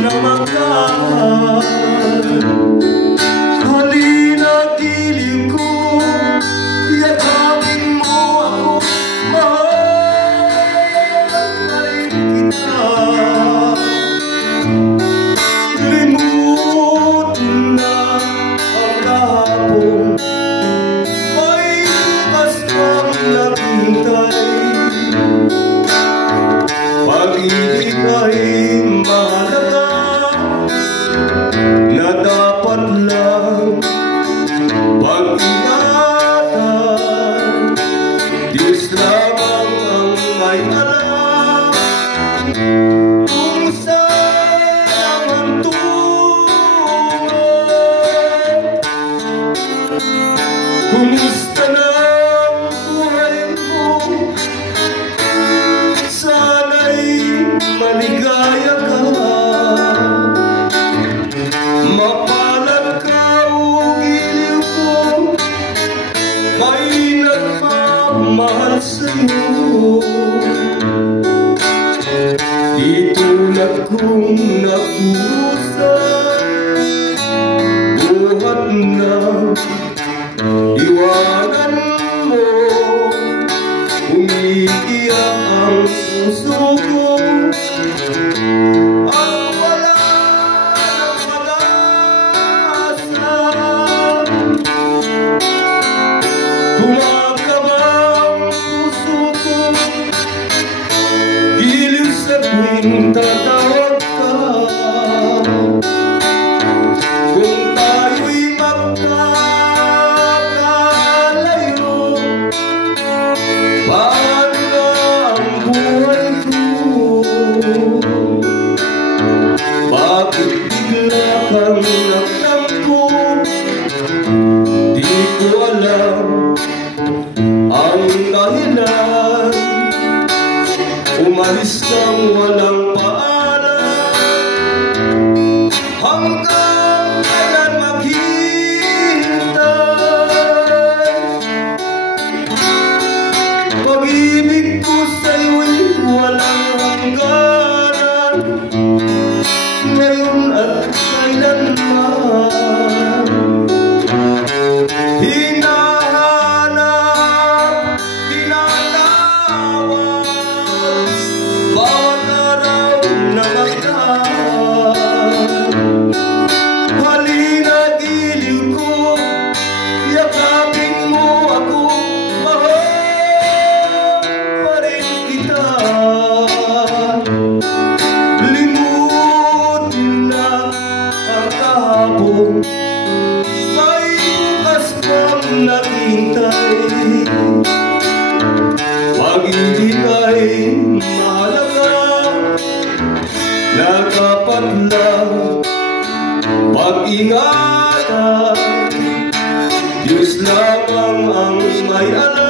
na magdaan. Halina giliw ko, yakapin mo ako, mahalin kita. Limutin na ang kahapon, may bukas pang naghintay. Pag-ibig ay mahalaga na dapat lang pag-ingatan. Diyos lamang ang may alam kung saan ang tungo. Kumusta na ang buhay mo? Maligaya ka, mapalad ka o giliw ko, may nagmamahal sa'yo. Di tulad kong nag-uusap, buhat na iwanan mo, umiiyak ang puso ko. Ang wala ng pag-asa, kumakabang puso ko, giliw sa tuwing tatawag ka. Kung tayo'y magkakalayo, paano na ang buhay ko? Bakit bigla kang nagtampo? Di ko alam ang dahilan. Umalis kang walang paalam, hanggang kailan maghihintay? Pag-ibig ko sa'yo'y walang hangganan, ngayon at kailanman. Hinahanap, tinatawag, bawat araw na magdaan. Halina giliw ko, yakapin mo ako, mahal pa rin kita. May bukas pang naghintay. Pag-ibig ay mahalaga na dapat lang pag-ingatan. Diyos lamang ang may alam